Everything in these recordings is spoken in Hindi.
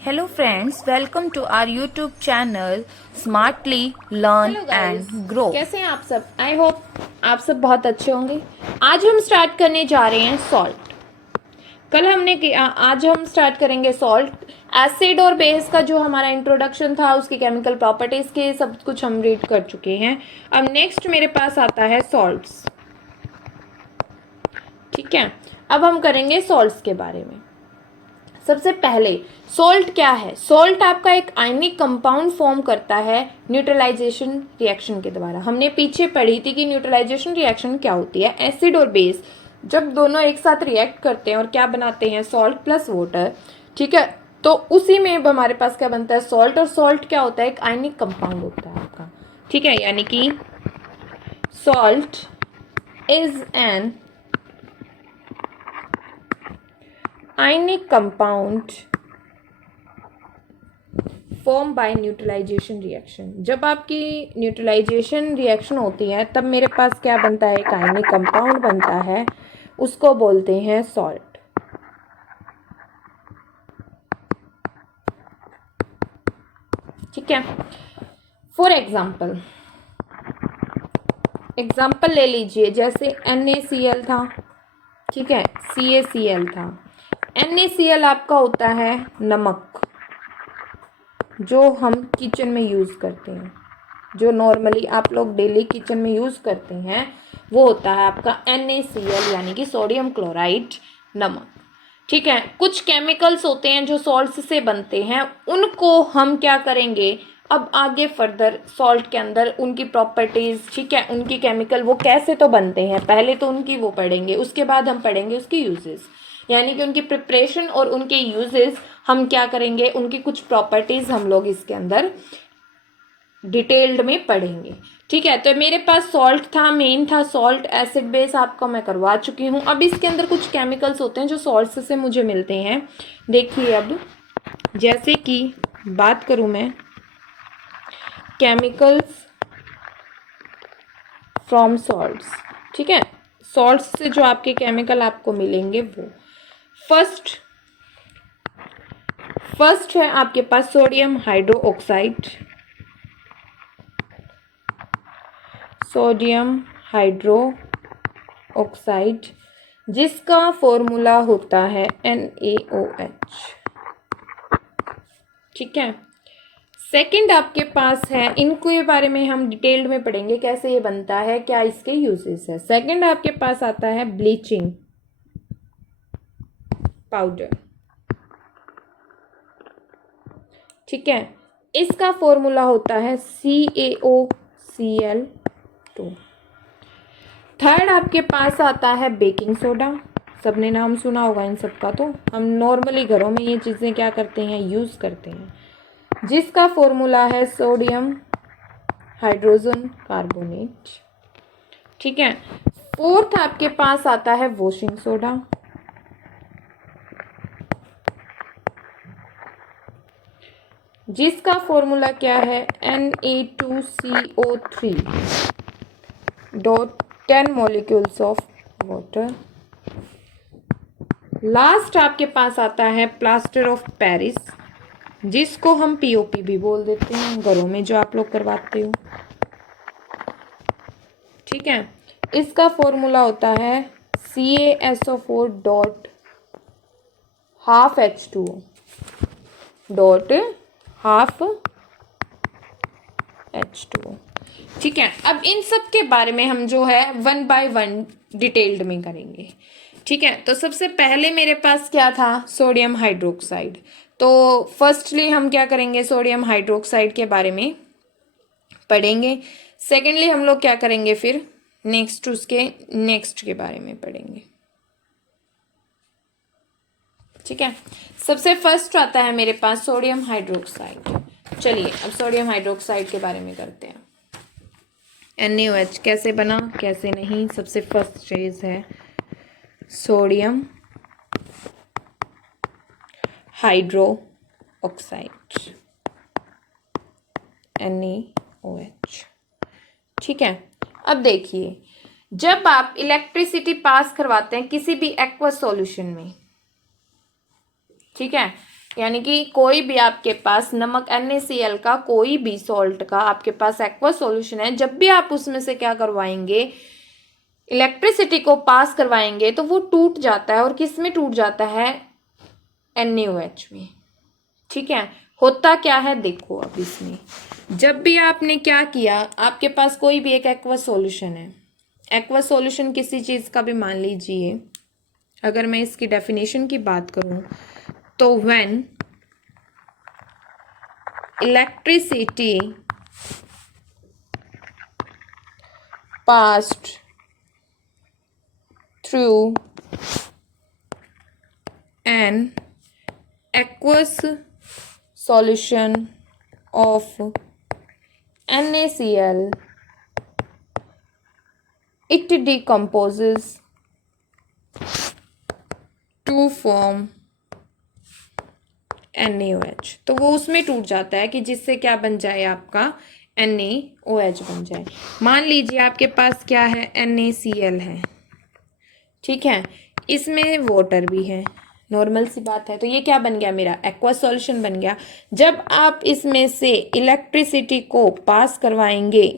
Hello friends, welcome to our YouTube channel Smartly Learn hello guys, and Grow. कैसे हैं आप सब। आई होप आप सब बहुत अच्छे होंगे। आज हम स्टार्ट करने जा रहे हैं सॉल्ट। कल हमने किया, आज हम स्टार्ट करेंगे सॉल्ट। एसिड और बेस का जो हमारा इंट्रोडक्शन था, उसकी केमिकल प्रॉपर्टीज के सब कुछ हम रीड कर चुके हैं। अब नेक्स्ट मेरे पास आता है सॉल्ट्स। ठीक है, अब हम करेंगे सॉल्ट्स के बारे में। सबसे पहले सॉल्ट क्या है। सॉल्ट आपका एक आयनिक कंपाउंड फॉर्म करता है न्यूट्रलाइजेशन रिएक्शन के द्वारा। हमने पीछे पढ़ी थी कि न्यूट्रलाइजेशन रिएक्शन क्या होती है। एसिड और बेस जब दोनों एक साथ रिएक्ट करते हैं और क्या बनाते हैं, सॉल्ट प्लस वाटर। ठीक है, तो उसी में हमारे पास क्या बनता है, सॉल्ट। और सॉल्ट क्या होता है, एक आयनिक कंपाउंड होता है आपका। ठीक है, यानी कि salt is an ionic compound form by neutralization reaction. जब आपकी न्यूट्रलाइजेशन रिएक्शन होती है तब मेरे पास क्या बनता है, एक आयनिक कंपाउंड बनता है, उसको बोलते हैं सॉल्ट। ठीक है, फॉर एग्जाम्पल ले लीजिए, जैसे NaCl था। ठीक है, CaCl था। NaCl आपका होता है नमक, जो हम किचन में यूज़ करते हैं, जो नॉर्मली आप लोग डेली किचन में यूज़ करते हैं, वो होता है आपका NaCl, यानी कि सोडियम क्लोराइड नमक। ठीक है, कुछ केमिकल्स होते हैं जो सॉल्ट से बनते हैं, उनको हम क्या करेंगे अब आगे फर्दर सॉल्ट के अंदर उनकी प्रॉपर्टीज़, ठीक है, उनकी केमिकल वो कैसे तो बनते हैं, पहले तो उनकी वो पढ़ेंगे, उसके बाद हम पढ़ेंगे उसके यूजेस, यानी कि उनकी प्रिपरेशन और उनके यूजेस हम क्या करेंगे, उनकी कुछ प्रॉपर्टीज़ हम लोग इसके अंदर डिटेल्ड में पढ़ेंगे। ठीक है, तो मेरे पास सॉल्ट था, मेन था सॉल्ट। एसिड बेस आपको मैं करवा चुकी हूँ। अब इसके अंदर कुछ केमिकल्स होते हैं जो सॉल्ट से मुझे मिलते हैं। देखिए, अब जैसे कि बात करूँ मैं केमिकल्स फ्रॉम सॉल्ट्स। ठीक है, सॉल्ट्स से जो आपके केमिकल आपको मिलेंगे वो फर्स्ट है आपके पास sodium hydro oxide. Sodium hydro oxide जिसका फॉर्मूला होता है NaOH। ठीक है, सेकंड आपके पास है, इनके बारे में हम डिटेल्ड में पढ़ेंगे कैसे ये बनता है, क्या इसके यूजेस है। सेकंड आपके पास आता है ब्लीचिंग पाउडर। ठीक है, इसका फॉर्मूला होता है CaOCl2। थर्ड आपके पास आता है बेकिंग सोडा। सबने नाम सुना होगा इन सब का, तो हम नॉर्मली घरों में ये चीज़ें क्या करते हैं, यूज़ करते हैं, जिसका फॉर्मूला है सोडियम हाइड्रोजन कार्बोनेट। ठीक है, फोर्थ आपके पास आता है वॉशिंग सोडा। जिसका फॉर्मूला क्या है, Na2CO3.10 molecules of water. Last आपके पास आता है प्लास्टर ऑफ पेरिस, जिसको हम POP भी बोल देते हैं, घरों में जो आप लोग करवाते हो। ठीक है, इसका फॉर्मूला होता है CaSO4 dot half H2O dot half H2O। ठीक है, अब इन सब के बारे में हम जो है 1 बाय 1 डिटेल्ड में करेंगे। ठीक है, तो सबसे पहले मेरे पास क्या था, सोडियम हाइड्रोक्साइड। तो फर्स्टली हम क्या करेंगे, सोडियम हाइड्रोक्साइड के बारे में पढ़ेंगे। सेकेंडली हम लोग क्या करेंगे, फिर नेक्स्ट के बारे में पढ़ेंगे। ठीक है, सबसे फर्स्ट आता है मेरे पास सोडियम हाइड्रोक्साइड। चलिए अब सोडियम हाइड्रोक्साइड के बारे में करते हैं। NaOH कैसे बना कैसे नहीं, सबसे फर्स्ट चीज है सोडियम हाइड्रो ऑक्साइड NaOH। ठीक है, अब देखिए, जब आप इलेक्ट्रिसिटी पास करवाते हैं किसी भी एक्वस सॉल्यूशन में, ठीक है, यानी कि कोई भी आपके पास नमक NaCl का कोई भी सॉल्ट का आपके पास एक्वा सॉल्यूशन है, जब भी आप उसमें से क्या करवाएंगे, इलेक्ट्रिसिटी को पास करवाएंगे, तो वो टूट जाता है। और किस में टूट जाता है? NaOH में। ठीक है, होता क्या है देखो। अब इसमें जब भी आपने क्या किया, आपके पास कोई भी एक एक्वा सॉल्यूशन है, एक्वा सॉल्यूशन किसी चीज का भी मान लीजिए, अगर मैं इसकी डेफिनेशन की बात करूं तो when electricity passed through an aqueous solution of NaCl, it decomposes to form NaOH। तो वो उसमें टूट जाता है कि जिससे क्या बन जाए, आपका NaOH बन जाए। मान लीजिए आपके पास क्या है, NaCl है, ठीक है, इसमें वाटर भी है, नॉर्मल सी बात है। तो ये क्या बन गया, मेरा एक्वा सॉल्यूशन बन गया। जब आप इसमें से इलेक्ट्रिसिटी को पास करवाएंगे,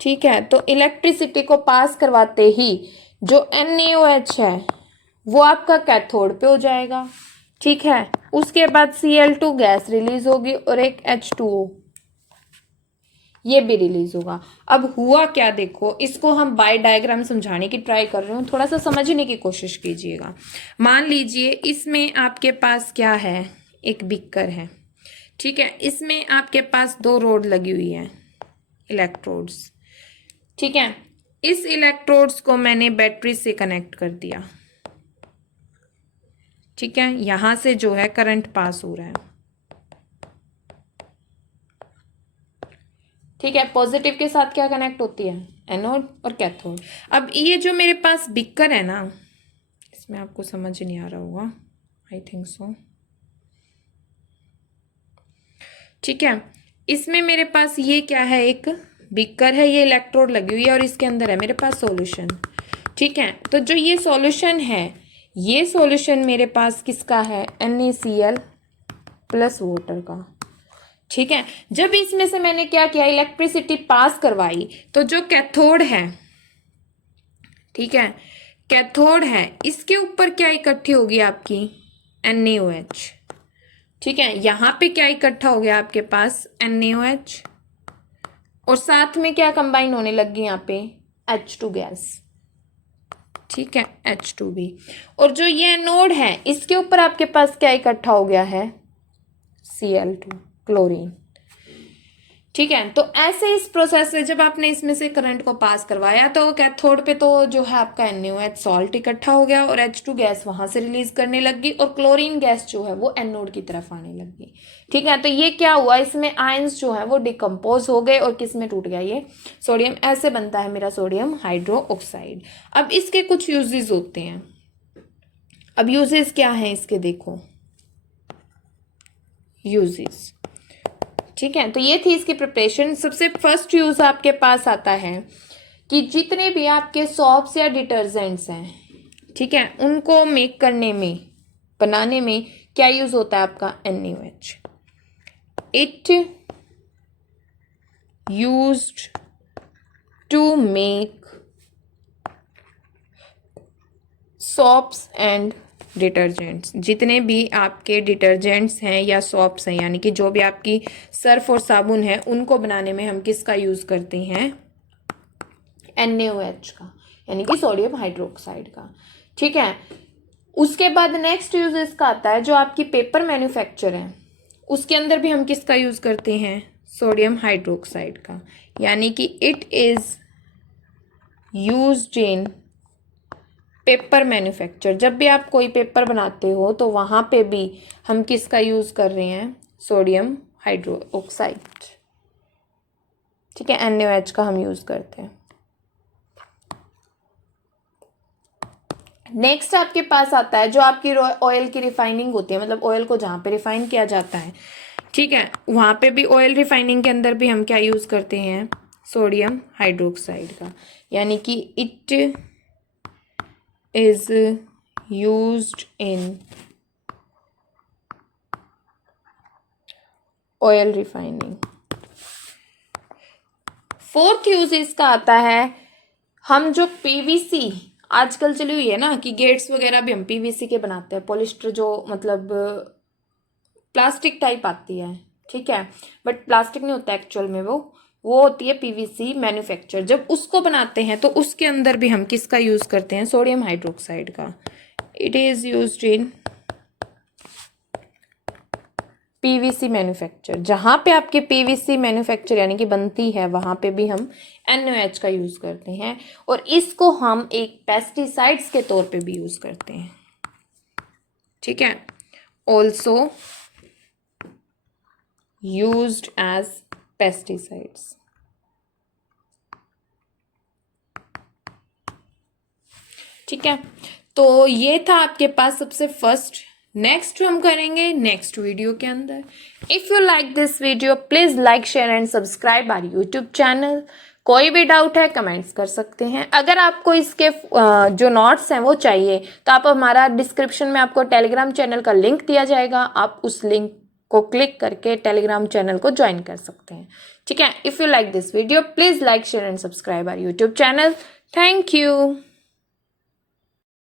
ठीक है, तो इलेक्ट्रिसिटी को पास करवाते ही जो NaOH है वो आपका कैथोड पे हो जाएगा। ठीक है, उसके बाद Cl2 गैस रिलीज होगी और एक H2O ये भी रिलीज होगा। अब हुआ क्या देखो, इसको हम बाय डायग्राम समझाने की ट्राई कर रहे हूँ, थोड़ा सा समझने की कोशिश कीजिएगा। मान लीजिए इसमें आपके पास क्या है, एक बीकर है, ठीक है, इसमें आपके पास 2 रोड लगी हुई है, इलेक्ट्रोड्स। ठीक है, इस इलेक्ट्रोड्स को मैंने बैटरी से कनेक्ट कर दिया। ठीक है, यहां से जो है करंट पास हो रहा है। ठीक है, पॉजिटिव के साथ क्या कनेक्ट होती है, एनोड और कैथोड। अब ये जो मेरे पास बीकर है ना, इसमें आपको समझ नहीं आ रहा होगा, आई थिंक सो। ठीक है, इसमें मेरे पास ये क्या है, एक बीकर है, ये इलेक्ट्रोड लगी हुई है और इसके अंदर है मेरे पास सॉल्यूशन। ठीक है, तो जो ये सॉल्यूशन है, ये सॉल्यूशन मेरे पास किसका है, NaCl प्लस वाटर का। ठीक है, जब इसमें से मैंने क्या किया, इलेक्ट्रिसिटी पास करवाई, तो जो कैथोड है, ठीक है, कैथोड है, इसके ऊपर क्या इकट्ठी होगी आपकी, NaOH। ठीक है, यहां पे क्या इकट्ठा हो गया आपके पास, NaOH, और साथ में क्या कंबाइन होने लगी यहाँ पे, H2 गैस। ठीक है, H2B। और जो ये एनोड है, इसके ऊपर आपके पास क्या इकट्ठा हो गया है, Cl2 क्लोरीन। ठीक है, तो ऐसे इस प्रोसेस से जब आपने इसमें से करंट को पास करवाया, तो कैथोड पे तो जो है आपका NaOH सॉल्ट इकट्ठा हो गया और H2 गैस वहां से रिलीज करने लगी और क्लोरीन गैस जो है वो एनोड की तरफ आने लगी। ठीक है, तो ये क्या हुआ, इसमें आयंस जो है वो डिकम्पोज हो गए और किस में टूट गया, ये सोडियम। ऐसे बनता है मेरा सोडियम हाइड्रोक्साइड। अब इसके कुछ यूजेस होते हैं। अब यूजेस क्या है इसके, देखो यूजेस। ठीक है, तो ये थी इसकी प्रिपरेशन। सबसे फर्स्ट यूज आपके पास आता है कि जितने भी आपके सॉप्स या डिटर्जेंट्स हैं, ठीक है, उनको मेक करने में, बनाने में क्या यूज होता है आपका, NaOH। It used to make soaps and detergents. जितने भी आपके डिटर्जेंट्स हैं या सॉप्स हैं, यानी कि जो भी आपकी सर्फ और साबुन है, उनको बनाने में हम किसका यूज करते हैं, NaOH का, यानी कि सोडियम हाइड्रोक्साइड का। ठीक है, उसके बाद नेक्स्ट यूज इसका आता है, जो आपकी पेपर मैन्युफैक्चर है, उसके अंदर भी हम किसका यूज करते हैं, सोडियम हाइड्रोक्साइड का, यानी कि it is used in paper manufacture. जब भी आप कोई पेपर बनाते हो तो वहां पे भी हम किसका यूज कर रहे हैं, सोडियम हाइड्रोक्साइड। ठीक है, NaOH का हम यूज करते हैं। नेक्स्ट आपके पास आता है जो आपकी ऑयल की रिफाइनिंग होती है, मतलब ऑयल को जहां पे रिफाइन किया जाता है, ठीक है, वहां पे भी ऑयल रिफाइनिंग के अंदर भी हम क्या यूज करते हैं, सोडियम हाइड्रोक्साइड का, यानी कि it is used in oil refining. Fourth use इसका आता है, हम जो पीवीसी आजकल चली हुई है ना कि गेट्स वगैरह भी हम पीवीसी के बनाते हैं, पॉलिस्टर जो मतलब प्लास्टिक टाइप आती है, ठीक है, बट प्लास्टिक नहीं होता एक्चुअल में, वो होती है पीवीसी मैन्युफैक्चर। जब उसको बनाते हैं तो उसके अंदर भी हम किसका यूज करते हैं, सोडियम हाइड्रोक्साइड का। It is used in PVC manufacture. जहाँ पे आपके पीवीसी मैन्युफैक्चर यानी कि बनती है वहाँ पे भी हम NaOH का यूज़ करते हैं, और इसको हम एक पेस्टिसाइड्स के तौर पे भी यूज़ करते हैं, ठीक है, ऑल्सो यूज्ड एज पेस्टिसाइड्स। ठीक है, तो ये था आपके पास सबसे फर्स्ट। नेक्स्ट हम करेंगे नेक्स्ट वीडियो के अंदर। If you like this video please like share and subscribe our YouTube channel. कोई भी डाउट है कमेंट्स कर सकते हैं। अगर आपको इसके जो नोट्स हैं वो चाहिए तो आप हमारा डिस्क्रिप्शन में आपको टेलीग्राम चैनल का लिंक दिया जाएगा, आप उस लिंक को क्लिक करके टेलीग्राम चैनल को ज्वाइन कर सकते हैं, ठीक है। If you like this video please like share and subscribe our YouTube channel. Thank you.